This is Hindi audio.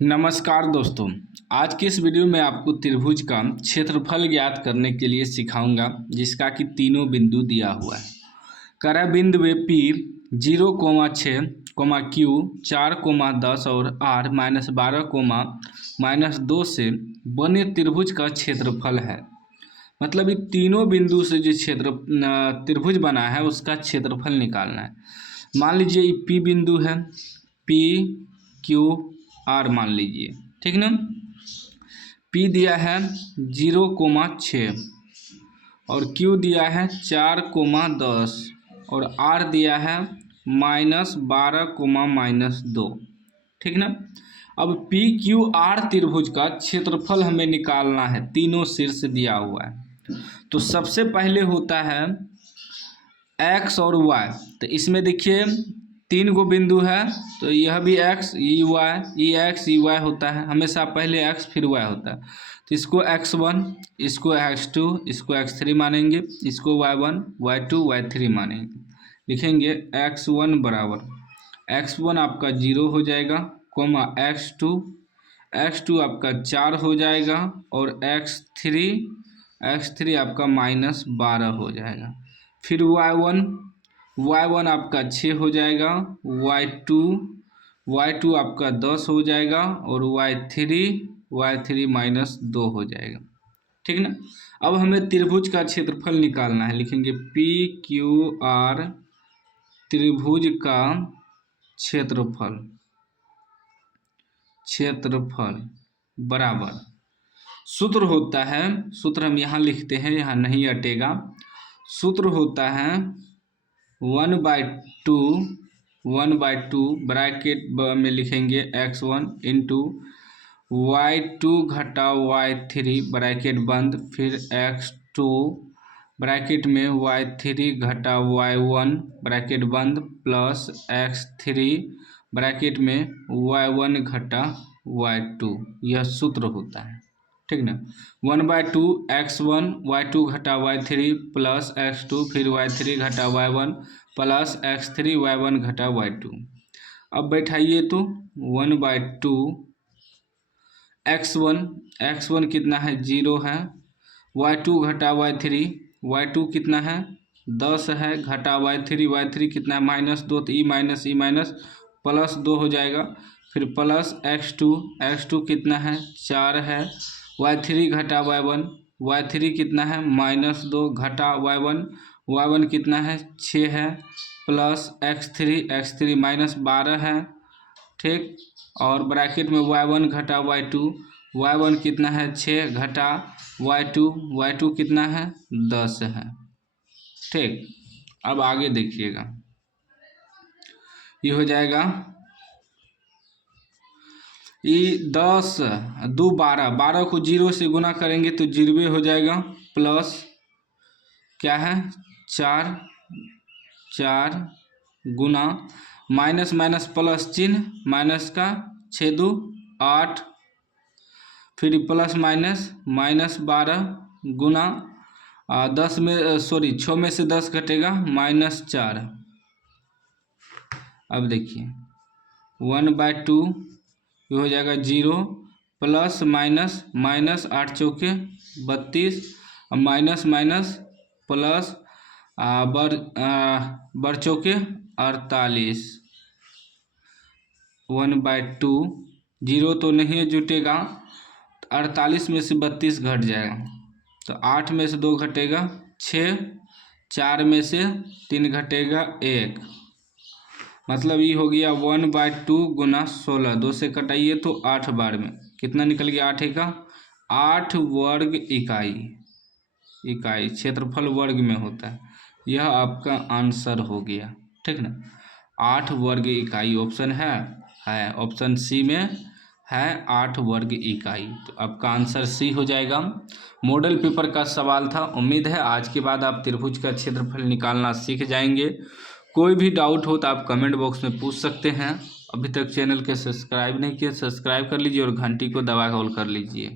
नमस्कार दोस्तों, आज की इस वीडियो में आपको त्रिभुज का क्षेत्रफल ज्ञात करने के लिए सिखाऊंगा, जिसका कि तीनों बिंदु दिया हुआ है। करा बिंदु P 0,6, Q 4,10 और R -12, -2 से बने त्रिभुज का क्षेत्रफल है। मतलब ये तीनों बिंदु से जो त्रिभुज बना है उसका क्षेत्रफल निकालना है। मान लीजिए ये P बिंदु है, P Q R मान लीजिए, ठीक ना। P दिया है 0,6 और Q दिया है 4,10 और R दिया है -12,-2, ठीक ना। अब P Q R त्रिभुज का क्षेत्रफल हमें निकालना है, तीनों शीर्ष दिया हुआ है। तो सबसे पहले होता है x और y। तो इसमें देखिए 3 गो बिंदु है, तो यह भी x, ये x ये y होता है। हमेशा पहले x फिर y होता है। तो इसको x1, इसको x2, इसको x3 मानेंगे, इसको y1, y2, y3 मानेंगे। लिखेंगे x1 बराबर x1 आपका 0 हो जाएगा, कोमा x2 आपका 4 हो जाएगा और x3 आपका -12 हो जाएगा। फिर y1 आपका 6 हो जाएगा, y2 आपका 10 हो जाएगा और y3 -2 हो जाएगा, ठीक ना। अब हमें त्रिभुज का क्षेत्रफल निकालना है। लिखेंगे P Q R त्रिभुज का क्षेत्रफल बराबर, सूत्र होता है, सूत्र हम यहाँ लिखते हैं, यहाँ नहीं हटेगा। सूत्र होता है 1/2 ब्रैकेट में लिखेंगे x1 इंटू y2 घटा y3 ब्रैकेट बंद, फिर x2 ब्रैकेट में y3 घटा y1 ब्रैकेट बंद प्लस x3 ब्रैकेट में y1 घटा y2। यह सूत्र होता है, ठीक ना। 1/2 x1 y2 घटा y3 प्लस x2 फिर y3 घटा y1 प्लस x3 y1 घटा y2। अब बैठाइए तो 1/2 x1 कितना है 0 है, y2 घटा y2 कितना है 10 है, घटा y3 कितना है -2, तो ई माइनस प्लस 2 हो जाएगा। फिर प्लस x2 कितना है 4 है, y3 घटा y3 कितना है -2 घटा y1 कितना है 6 है, प्लस x3 -12 है, ठीक। और ब्रैकेट में y1 घटा y1 कितना है 6 घटा y2 कितना है 10 है, ठीक। अब आगे देखिएगा, ये हो जाएगा ये 10 2 12 को 0 से गुना करेंगे तो 0 हो जाएगा, प्लस क्या है 4 गुना माइनस प्लस चिन्ह, माइनस का 6 2 8, फिर प्लस -12 गुना 6 में से 10 घटेगा -4। अब देखिए 1/2 ये हो जाएगा 0 प्लस माइनस 8 चौके 32 माइनस प्लस बर चौके 48। 1/2 0 तो नहीं जुटेगा, 48 में से 32 घट जाएगा, तो 8 में से 2 घटेगा 6, 4 में से 3 घटेगा 1, मतलब ये हो गया 1/2 गुना 16, 2 से कटाइए तो 8 बार में कितना निकल गया 8 का 8 वर्ग इकाई क्षेत्रफल वर्ग में होता है। यह आपका आंसर हो गया, ठीक ना। 8 वर्ग इकाई ऑप्शन है ऑप्शन सी में है 8 वर्ग इकाई, तो आपका आंसर सी हो जाएगा। मॉडल पेपर का सवाल था। उम्मीद है आज के बाद आप त्रिभुज का क्षेत्रफल निकालना सीख जाएंगे। कोई भी डाउट हो तो आप कमेंट बॉक्स में पूछ सकते हैं। अभी तक चैनल के सब्सक्राइब नहीं किए, सब्सक्राइब कर लीजिए और घंटी को दबा कर ऑल कर लीजिए।